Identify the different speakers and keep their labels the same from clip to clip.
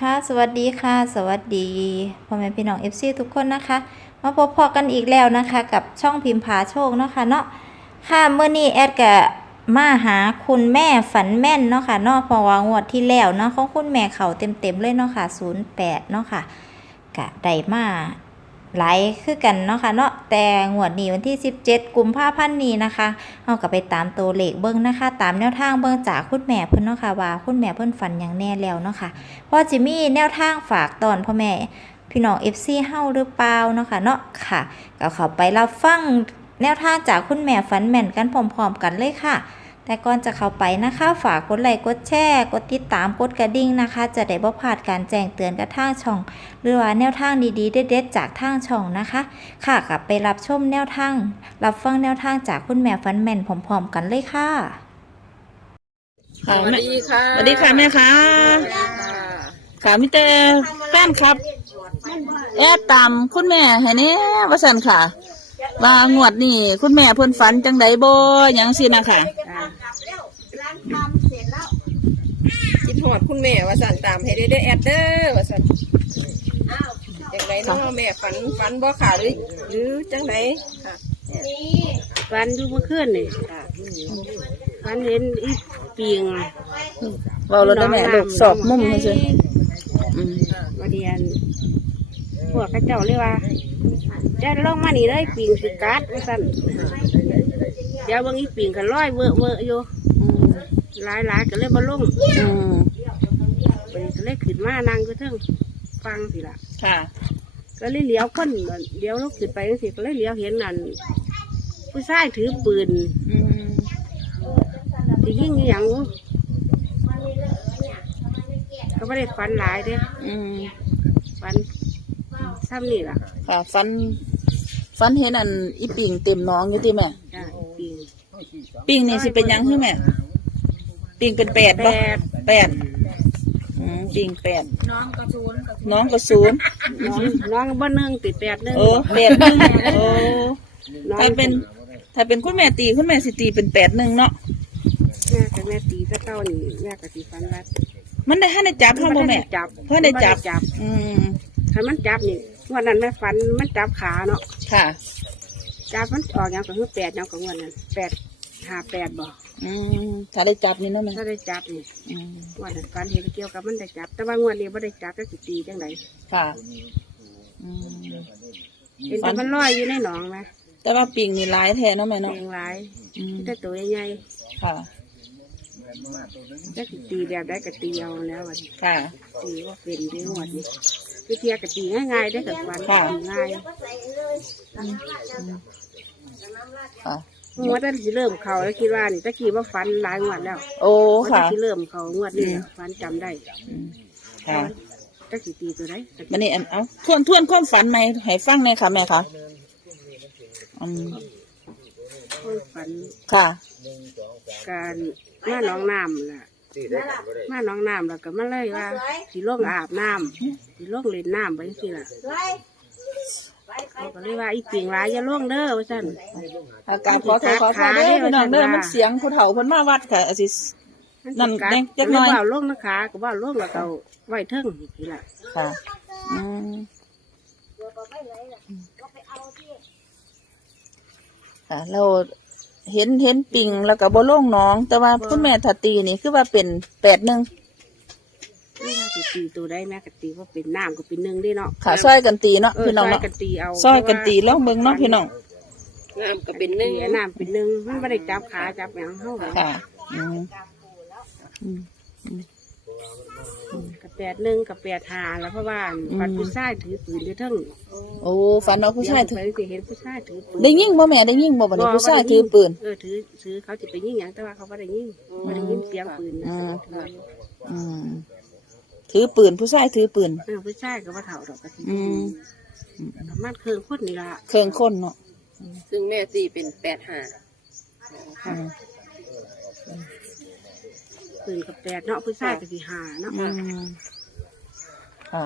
Speaker 1: ค่ะสวัสดีค่ะ สวัสดีพ่อแม่พี่น้องเอฟซีทุกคนนะคะ มาพบพอกันอีกแล้วนะคะ กับช่องพิมพ์ผาโชคเนาะค่ะเนาะค่ะเมื่อนี้แอดกะมาหาคุณแม่ฝันแม่นเนาะค่ะเนาะพอวางวดที่แล้วเนาะของคุณแม่เขาเต็มๆเลยเนาะค่ะ 08 เนาะค่ะกะได้มา หลายคือกันเนาะค่ะเนาะแต่งวดนี้วันที่ 17 กุมภาพันธ์นี้นะคะเอากลับไปตามตัวเลขเบิ้งนะคะ ตามแนวทางเบิ้งจากคุณแม่เพิ่นเนาะค่ะว่าคุณแม่เพิ่นฝันอย่างแน่แล้วเนาะค่ะพ่อจิมี่แนวทางฝากตอนพ่อแม่พี่น้อง FC เฮาหรือเปล่าเนาะค่ะเนาะค่ะก็เข้าไปรับฟังแนวทางจากคุณแม่ฝันแม่นกันพร้อมๆกันเลยค่ะ แต่ก่อนจะเข้าไปนะคะ ฝากกดไลค์กดแชร์กดติดตามกดกระดิ่งนะคะ จะได้บ่พลาดการแจ้งเตือนกับทางช่อง หรือว่าแนวทางดีๆเด็ดๆจากทางช่องนะคะ ค่ะกลับไปรับชมแนวทาง รับฟังแนวทางจากคุณแม่ฝันแม่นพร้อมๆกันเลยค่ะ
Speaker 2: ค่ะ
Speaker 3: สวัส
Speaker 2: แม่
Speaker 3: ดีค่ะ
Speaker 2: สวัสดีค่ะแม่ค่ะค่ะมิเตอร์แฟนครับ แอดตามคุณแม่ให้แน่ว่าสันค่ะ ว่างวดนี่คุณแม่เพิ่นฝันจังไดบ่หยังสินะค่ะ
Speaker 3: คิด หอดคุณแม่ว่าสันตามให้ได้ได้อแอดเดอร์ว่าสันจังไดเน้องแม่ฝันฝันบ่ขาหรือหรือจังไดค่ะ
Speaker 4: ฟันอยู่เมื่อคืนนี่ฟันเห็นอีปีง
Speaker 2: เว้าแล้วได้แม่ลูกสอบมุมนี่ซื่ออืม
Speaker 4: มาเดียนพวกเข้าเจ้าเลยว่าจะลงมานี่เลยปีงสิกัดว่าสั่นเดี๋ยวเบางอีปีงกันร้อยเวอะเวอะอยู่
Speaker 2: อืม
Speaker 4: หลายหลายๆก็เลยมาลง
Speaker 2: อืม
Speaker 4: ไปก็ เลยขึ้นมานั่งก็เทิงฟังสิละ
Speaker 2: ค่ะ
Speaker 4: ก็เลยเลี้ยวคนเลี้ยวลูกขึ้นไปจังสิก็เลยเลี้ยวเห็นนั่นผู้ชายถือปืน
Speaker 2: อืม
Speaker 4: จะยิงอหย่างวะก็ไม่ได้ฟันหลายเด้
Speaker 2: อืม
Speaker 4: ฟันซ้ำนี่ล่ะ
Speaker 2: ค่ะฝันฝันเห็นอันอีปิ่งเต็มน้องอยู่ติแม่
Speaker 4: จ้ะปีง
Speaker 2: ปิ่งนี่สิเป็นหยังคือแม่ ปิ่งเป็นแปด
Speaker 4: แป
Speaker 2: บ่
Speaker 4: ด
Speaker 2: แปดอืม ปิ่งแปดน้องก็ศูนย์น้องก็ศูนย์
Speaker 4: น้องน้องบ้านหนึ่งติดแปดหนึ่ง
Speaker 2: โอ้แปดหนึ่งโอ้
Speaker 4: น้อง
Speaker 2: ถ้าเป็น ถ้าเป็นคุณแม่ตีคุณแม่สิตีเป็นแปดหนึ่งเนาะ
Speaker 4: แม่กับแม่ตีตะเต้านี่แม่กับตีฟันรัด
Speaker 2: มันได้ให้ได้จับพ่อบ่แม่
Speaker 4: นจับ
Speaker 2: เพื่อได้จับ
Speaker 4: มันจับ
Speaker 2: อืม
Speaker 4: ถ้ามันจับนี่วันนั้นแม่ฟันมันจับขาเนาะ
Speaker 2: ค่ะ
Speaker 4: จับมันออกอย่างก็คือแปดอย่างก็วันนั้นแปด หาแปดบ่
Speaker 2: อืมถ้าได้จับนี่เนาะแม่
Speaker 4: ถ้าได้จับนี่
Speaker 2: อืม
Speaker 4: วันนั้นฟันเห็นเกี่ยวกับมันได้จับ แต่ว่างวดนี้ไม่ได้จับก็สิตีจังได
Speaker 2: ค่ะอืม
Speaker 4: เห็นแต่มันลอยอยู่ในหนองไหม
Speaker 2: แต่ว่าปิ่งนี่หลายแท้เนาะแม่
Speaker 4: เอ
Speaker 2: เนาะ
Speaker 4: งหลาย
Speaker 2: อืม
Speaker 4: แต่ตัวใหญ่
Speaker 2: ค่ะ
Speaker 4: ๆจะสิตีแบบได้ก็ตีเอาแล้ววันนี้
Speaker 2: ค่ะ
Speaker 4: ตีว่าเป็นได้หมดนี่คือเทียกะตีง่ายๆได้กับฟัน
Speaker 2: ค่ะ
Speaker 4: ตีง่าย
Speaker 2: ค่ะ
Speaker 4: งวดนั้นสิเริ่มเขาแล้วคิดว่านี่ตะกี้ว่าฟันหลายงวดแล้ว
Speaker 2: โอ้
Speaker 4: งวด
Speaker 2: ค่ะ
Speaker 4: ที่เริ่มเขางวดนี้น่ะฟันจำได้
Speaker 2: อืมค่ะ
Speaker 4: ตะกี้ตีตัวไหนตะ
Speaker 2: มัน
Speaker 4: กี้
Speaker 2: นี่อันเอาทวนทวนความฝันไหมให้ฟังหน่อยค่ะแม่ค่ะอืม
Speaker 4: ฟัน
Speaker 2: ค่ะ
Speaker 4: การมาหน้องน้ำล่ะมาหน้องน้ำแล้วก็มาเลยว่าสิลงอาบน้ำสิลงเล่นน้ำไปสิล่ะ เขาก็เลยว่าอีปิงหลายอย่าลงเด้อว่าซั่น
Speaker 2: อากาศขอโทษขอโทษเด้อพี่น้องเด้อมันเสียงผู้เฒ่าเพิ่นมาวัดค่ะอาซินั่น
Speaker 4: กั
Speaker 2: แดงจักหน่อย
Speaker 4: ก็เลยว่าลงนะคะก็ว่าลงแล้วก็ไว้เทิงนี่ล่ะ
Speaker 2: ค่ะอืมค่ะเราเห็นเห็นปิงแล้วก็บ่ลงหน้อง แต่ว่าคุณแม่ถ้าตีนี่คือว่าเป็นแปดหนึ่ง
Speaker 4: ไม่ว่าสิตีตัวได้แม่ก็ตีว่าเป็นน้ำก็เป็นหนึ่งเด้เนาะ
Speaker 2: ค่ะซอยกันตีเนาะ
Speaker 4: เออ
Speaker 2: พี่น้อง
Speaker 4: ซอย
Speaker 2: เนาะ
Speaker 4: กันตีเอา
Speaker 2: ซอยกันตีแล้วเบิ่งเนาะพี่น้อง
Speaker 3: งามก็เป็นหนึ่
Speaker 4: ตี
Speaker 3: ง
Speaker 4: น้ำเป็นหนึ่งมันไม่ได้จับขาจับอย่างเท่า
Speaker 2: ค่ะอืมอืม
Speaker 4: กับแปดหนึ่งกับแปดหาแล้วเพราะว่าฟันผู้ชายถือปืนอยู่เทั้ง
Speaker 2: โอ้ฝันเอาผู้ชาย
Speaker 4: ถื
Speaker 2: ถื
Speaker 4: อ
Speaker 2: อ
Speaker 4: สิเห็นผู้ชายถือปืน
Speaker 2: ได้ยิงบ่แม่ได้ยิงบ่บัดนี้ผู้ชายถือปืน
Speaker 4: เออถือถือเขาจะไปยิงอย่างแต่ว่าเขาไม่ได้ยิงไม่ได้ยิงเสียงปืน
Speaker 2: อืมอืม ถือปืนผู้ชายถือปืน
Speaker 4: เออผู้ชายก็ว่าเถ่าดอกกระถิ่
Speaker 2: อืม
Speaker 4: ประมาณเครื่องคนนี่ละ
Speaker 2: เครื่องคนเนาะ
Speaker 3: ซึ่งแม่ตีเป็นแปดห้า
Speaker 2: อืม
Speaker 4: ปืนกับแปดเนาะผู้ชายก็สีหาเนาะ
Speaker 2: อืมค่ะ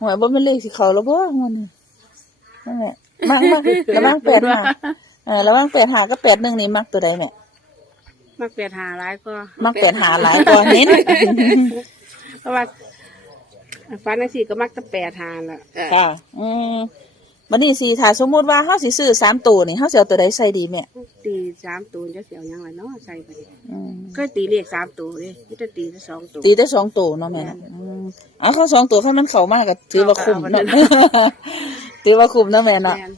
Speaker 2: หวยบ่เป็นเลขสิเขาแล้วบ่มันนี่นั่นแหละมักมักระวังแปดหาเออระวังแปดหาก็แปดหนึ่งนี่มักตัวใดแม่
Speaker 4: มักแปดหาหลายก็
Speaker 2: มักแปดหาหลายกว่าเน้น
Speaker 4: เพราะว่าฟันนั่นสิก็มักจะแปดหาละ
Speaker 2: ค่ะ อืมบัดนี้สิถ้าสมมุติว่าเฮาสิซื้อสามตัวนี่เฮาสิเอาตัวใดใส่ดีแม่
Speaker 4: ตีสามตัวจะเสียวยังไงเนาะใส่ไป
Speaker 2: อืม
Speaker 4: ก็ตีเลขสามตัวเลยไม่จะตีได้สองตัว
Speaker 2: ตีได้สองตัวเนาะแม่เนาะอืมเอาเข้าสองตัวเข้ามันเข้ามากก็ถือว่าคุ้มเนาะถือว่าคุ้มเนาะแม่เนาะ
Speaker 4: แม่น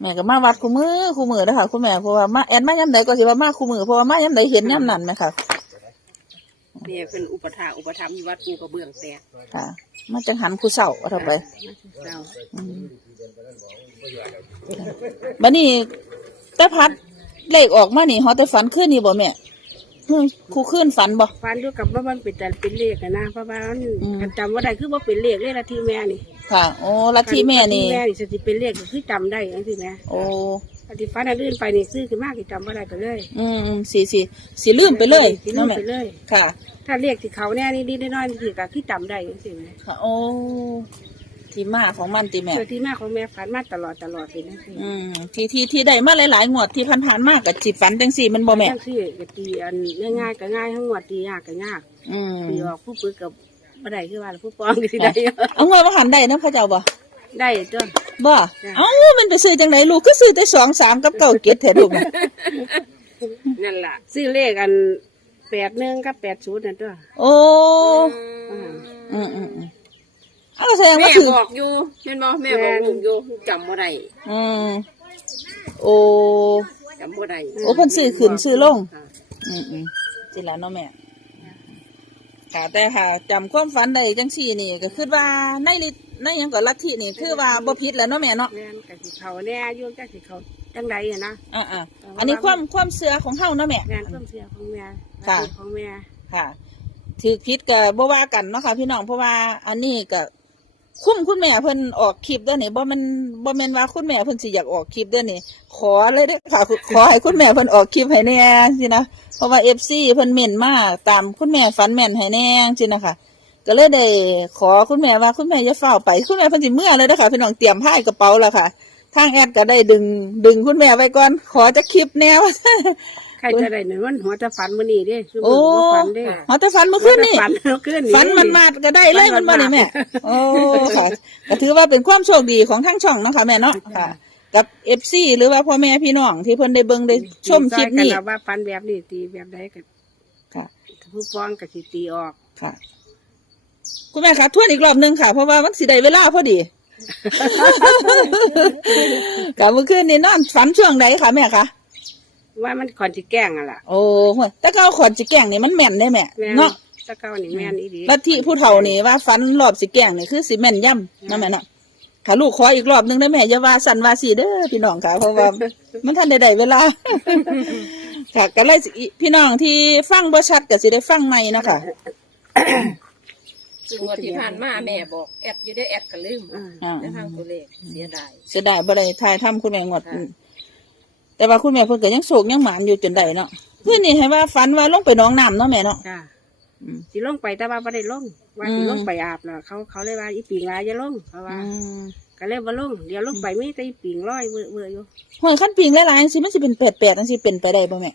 Speaker 2: แม่ก็มาวัดคู่มือคู่มือเด้อค่ะคุณแม่เพราะว่ามาแอนมายามใดก็สิว่ามาคู่มือเพราะว่ามายามใดเห็นยามนั้นไหมค่ะ
Speaker 4: แม่เป็นอุปถาอุปถัมภ์อยู่วัดกูกระเบื้องแตก
Speaker 2: ค่ะมาจังหันคู่เศร้าเอาเท่าไป
Speaker 4: เศร้า
Speaker 2: บัดนี้แต่พัดเลขออกมานี่ฮอแต่ฝันขึ้นนี่บ่แม่ฮึคู่ขึ้นฝันบ่
Speaker 4: ฟันด้วยกับว่ามันเป็นแต่เป็นเลขอะนะเพราะว่ามัน
Speaker 2: อืม
Speaker 4: คันจำว่าได้คือว่าเป็นเลขเลขละที่แม่นี่
Speaker 2: ค่ะ โอ้ลัทธิแม่นี่
Speaker 4: ลัทธิแม่นี่จะเป็นเลขก็คือจำได้ยังสิแม่
Speaker 2: โอ้
Speaker 4: ปฏิฟันอันอื่นไปนี่ซื้อขึ้นมากที่จำว่าได้ไปเลย
Speaker 2: อืมสิสิสิลืมไปเลย
Speaker 4: สิลื
Speaker 2: เนาะ
Speaker 4: ม
Speaker 2: แม่
Speaker 4: ไปเลย
Speaker 2: ค่ะ
Speaker 4: ถ้าเลขที่เขาแน่นี่นิดๆน้อยๆนี่คือก็คือจำได้ยังสิแม่
Speaker 2: ค่ะโอ้ที่มาของมันติแม่
Speaker 4: เพื่อที่มาของแม่ฝันมาตลอดตลอดเลยนะสิ
Speaker 2: อืมที่ที่ที่ได้มาหลายๆงวดที่ผ่านๆมากับจิฝันจังสี่มันบ่แม่
Speaker 4: ทั้งที่ก็ตีอันง่ายๆก็ง่ายทั้งหมดตียากก็ยาก
Speaker 2: อืม
Speaker 4: ตีออกผู้ปึกกับบ่ได้คือว่าผู้ปองก็สิได้
Speaker 2: เอาเงินมาหันได้นะพระเจ้าบ่
Speaker 4: ได้จ้ะ
Speaker 2: บ่
Speaker 4: จ้ะ
Speaker 2: เอ้ามันไปซื้อจังไหนลูกก็ซื้อแต่สองสามกับเก้าเกียรติแท้ลูกน่ะ
Speaker 4: นั่นล่ะ ซื้อเลขอันแปดหนึ่งกับแปดศูนย์นั่นตัว
Speaker 2: โอ้
Speaker 4: อ่า
Speaker 2: อืมอืมอืมเอาแสดง
Speaker 3: แม่
Speaker 2: ว่าถือ
Speaker 3: บอกอยู่แม่นบ่แม่บอกลูกอยู่จำบ่ได้
Speaker 2: อืมโอ้
Speaker 3: จำบ่ได้
Speaker 2: โอ้เพิ่นซื้อขึ้นซื้อลง
Speaker 4: ค่ะ
Speaker 2: อืมอืมสิแล้วเนาะแม่ค่ะแต่ค่ะจำความฝันได้จังสี่นี่ก็คือว่าในลิ ในหยังก็ลัทธินี่คือว่าบ่ผิดแหล้วเนาะแม่เนาะ
Speaker 4: แม่นกับสิเขาแน่อยุ่งจักสิเขาจังใดอะนะ
Speaker 2: อ่าอ่าอันนี้ความความเชื่อของเฮาเนาะแม่
Speaker 4: แม่นความเสียของแม่
Speaker 2: ค่ะ
Speaker 4: ของแม่
Speaker 2: ค่ะถือพิษก็บ่ว่ากันเนาะค่ะพี่น้องเพราะว่าอันนี้ก็คุ้มคุณแม่เพิ่นออกคลิปเด้อนี่บ่แม่นบ่แม่นว่าคุณแม่เพิ่นสิอยากออกคลิปเด้อนี่ ขอเลยเด้อค่ะ ขอให้คุณแม่เพิ่นออกคลิปให้แน่สินะเพราะว่า FC เพิ่นเม่นมาตามคุณแม่ฝันแม่นให้แน่สินะคะ ก็เลยได้ขอคุณแม่ว่าคุณแม่อย่าเฝ้าไป คุณแม่เพิ่นสิเมื่อเลยเด้อค่ะพี่น้องเตรียมผ้ากระเป๋าแล้วค่ะ ทางแอดก็ได้ดึง ดึงคุณแม่ไว้ก่อน ขอจะคลิปแนว
Speaker 4: ใครจะได้หนึ่งวันหัวจะฝันมื้อนี้เด้คือ
Speaker 2: โอ้
Speaker 4: บ่ฝันเด้
Speaker 2: เฮาแต่ฝันเมื่อคืนนี่
Speaker 4: ฝันเมื่อคืน
Speaker 2: ฝันมันมาดก็ได้เลยมันมานี่แม่ โอ้ค่ะก็ถือว่าเป็นความโชคดีของทั้งช่องเนาะค่ะแม่เนาะค่ะ กับเอฟซีหรือว่าพ่อแม่พี่น้องที่เพิ่นได้เบิ่งได้ชมคลิปนี้
Speaker 4: ซอยกัว่าฝันแบบนี้ตีแบบใดก็
Speaker 2: ค่ะ
Speaker 4: ผู้ฟ้องก็สิตีออก
Speaker 2: ค่ะ คุณแม่คะทวนอีกรอบหนึงค่ะ เพราะว่ามันสิได้เวลาพอดี กับเมื่อคืนนี้นอนฝันช่วงไหนคะแม่คะ
Speaker 4: ว่ามันก่อนสิแกล้งอะล่ะ
Speaker 2: โอ้โหแต่ก็เอาขอนสิแกล้งนี่มันแม่นได้แม่
Speaker 4: แม่น
Speaker 2: เนาะ
Speaker 4: ตะเก้านี่แม่นอีดี
Speaker 2: ลัทธิผู้เฒ่านี่ว่าฝันรอบสิแกล้งนี่คือสิแม่นย่ำนั่นแม่เนาะค่ะลูกขออีกรอบหนึงได้แม่อย่าว่าสั่นว่าสีเด้อพี่น้องค่ะ เพราะว่ามันทันได้ได้เวลา ค่ะก็เลยสิพี่น้องที่ฟังบ่ชัดก็สิได้ฟังใหม่เนาะคะ
Speaker 3: ซึ่งวันที่ผ่านมาแม่บอกแอดอยู่ได้แอดก็ลืม
Speaker 4: อ่า
Speaker 2: อ่า
Speaker 3: ในทางตัวเลขเสียดาย
Speaker 2: เสียดายบ่ได้ทายทำคุณแม่งวด
Speaker 3: ค่ะ
Speaker 2: แต่ว่าคุณแม่เพิ่นก็ยังโศกยังหมานอยู่จนได้เนาะเพื่อนนี่ให้ว่าฝันว่าลงไปหนองน้ำเนาะแม่เนาะ
Speaker 4: จ้า
Speaker 2: อืม
Speaker 4: สิลงไปแต่ว่าบ่ได้ลงว่า
Speaker 2: อืม
Speaker 4: สิลงไปอาบแล้วเขาเขาเลยว่าอีปิงลายอย่าลงเขาว่า
Speaker 2: อืม
Speaker 4: ก็เลยบ่ลงเดี๋ยวลงไปมีแต่อีปิงลอยเวอเวออยู่
Speaker 2: ห้อยคันปิงหลายๆจังซี่มันสิเป็นแปดๆจังซี่เป็นไปได้บ่แม่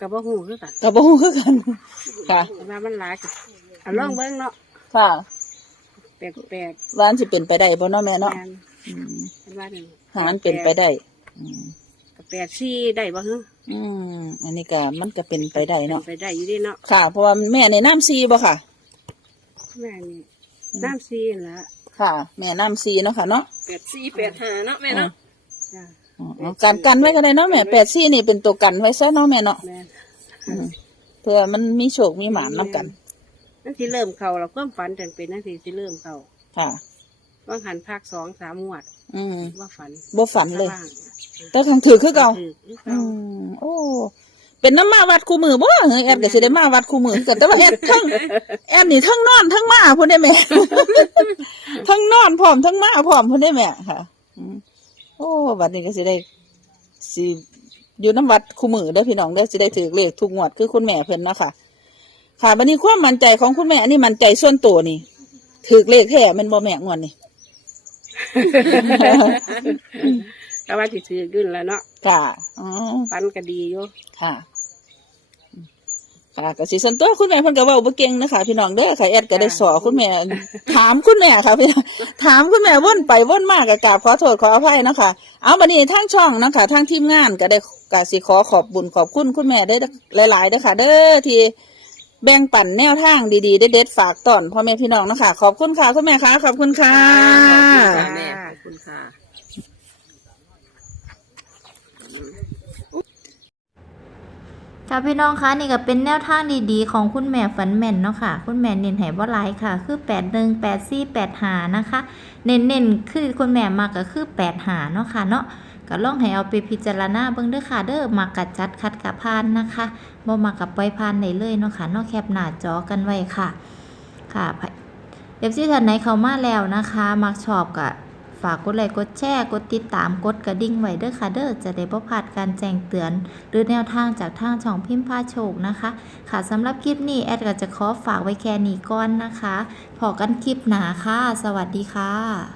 Speaker 4: ก็บ่ฮู้คือกัน
Speaker 2: ก็บ่ฮู้คือกันค่ะ
Speaker 4: แต่ว่ามันหลายก็ เอาลองเบิ่งเนาะ
Speaker 2: ค่ะ
Speaker 4: แปลก
Speaker 2: ว่ามันสิเป็นไปได้บ่เนาะแม่
Speaker 4: ๆ
Speaker 2: เนาะ
Speaker 4: แม่น
Speaker 2: อืม
Speaker 4: เป็นว่าหนึ่ง
Speaker 2: หามันเป็นไปได้อืม
Speaker 4: ก็แปดซี่ได้บ่ฮะ
Speaker 2: อืมอันนี้ก็มันก็เป็นไปได้เนาะ
Speaker 4: ไปได้อยู่ดีเนาะ
Speaker 2: ค่ะ เพราะว่าแม่ในน้ำซีบ่ค่ะ
Speaker 4: แม่นี่น้ำซี่นั่นละ
Speaker 2: ค่ะ แม่น้ำซีเนาะค่ะเนาะ
Speaker 3: แปดสี่แปดห้าเนาะแม่เนาะ
Speaker 4: จ้า
Speaker 2: อ๋อการกันไว้ก็ได้เนาะแม่แปดซีนี่เป็นตัวกันไว้ซะเนาะแม่เนาะ
Speaker 4: แม่น
Speaker 2: อืมเพื่อมันมีโชคมีหมานนํกัน
Speaker 4: นั่นที่เริ่มเข้าเราความฝันจนเป็นนั่นที่ที่เริ่มเข้า
Speaker 2: ค่ะ
Speaker 4: ว่างหันภาคสองสามงวด
Speaker 2: อืม
Speaker 4: ว่าฝัน
Speaker 2: บ่ฝันเลย
Speaker 4: ว่าง
Speaker 2: แต่ทางถือคือเก่า
Speaker 4: ถือคือ
Speaker 2: อื
Speaker 4: เก่าม
Speaker 2: โอ้เป็นน้ำมาวัดคู่มือบ่เออแอดก็สิได้มาวัดคู่มือคือกันแต่ว่าแอดทั้งแอดนี่ทั้งนอนทั้งมาพุ่นได้แม่ ทั้งนอนพร้อมทั้งมาพร้อมพุ่นได้แม่ค่ะอืมโอ้บัดนี้ก็สิได้สิอยู่น้ำวัดคู่มือเด้อพี่น้องเด้อสิได้ถือเลขทุกงวดคือคุณแม่เพิ่นเนาะค่ะ ค่ะบัดนี้ความมั่นใจของคุณแม่อันนี้มั่นใจส่วนตัวนี่ถือเลขแท้แม่นบ่แม่งวดนี่
Speaker 4: แต่ว่าที่ถือขึ้นแล้วเนาะ
Speaker 2: ค่ะอ๋อ
Speaker 4: ฝันก็ดีอยู่
Speaker 2: ค่ะค่ะก็สิส่วนตัวคุณแม่เพิ่นก็เว้าบ่เก่งนะคะพี่น้องเด้อค่ะแอดก็ได้สอคุณแม่ ถามคุณแม่ค่ะพี่น้องถามคุณแม่วนไปวนมาก็กราบขอโทษขออภัยเนาะค่ะเอาบัดนี้ทางช่องเนาะค่ะทางทีมงานก็ได้ก็สิขอขอบบุญขอบคุณคุณแม่ได้หลายๆเด้อค่ะ เด้อที่ แบ่งปันแนวทางดีๆเด็ดๆฝากตอนพ่อแม่พี่น้องเนาะค่ะขอบคุณค่ะคุณแม่ค่ะขอบคุณค่ะ
Speaker 3: ขอบคุณค่ะแม่ขอบคุณค่ะ
Speaker 1: ค่ะพี่น้องคะนี่ก็เป็นแนวทางดีๆ ของคุณแม่ฝันแม่นเนาะค่ะ คุณแม่เน้นให้บ่หลายค่ะ คือ8 1 8 4 8 5นะคะ เน้นๆคือคุณแม่มักก็คือ8หาเนาะค่ะเนาะ ก็ลองให้เอาไปพิจารณาเบิ่งเด้อค่ะ เด้อมักกัดจัดคัดกับพานนะคะบ่มักกับปล่อยพานได้เลยเนาะค่ะนาะแคปหน้าจอกันไว้ค่ะ ค่ะเอฟซีท่านไหนเข้ามาแล้วนะคะมักชอบก็ฝากกดไลค์กดแชร์กดติดตามกดกระดิ่งไว้เด้อค่ะเด้อจะได้บ่พลาดการแจ้งเตือน หรือแนวทางจากทางช่องพิมพ์พาโชคนะคะ ค่ะสำหรับคลิปนี้แอดก็จะขอฝากไว้แค่นี้ก่อนนะคะพอกันคลิปหนาค่ะ สวัสดีค่ะ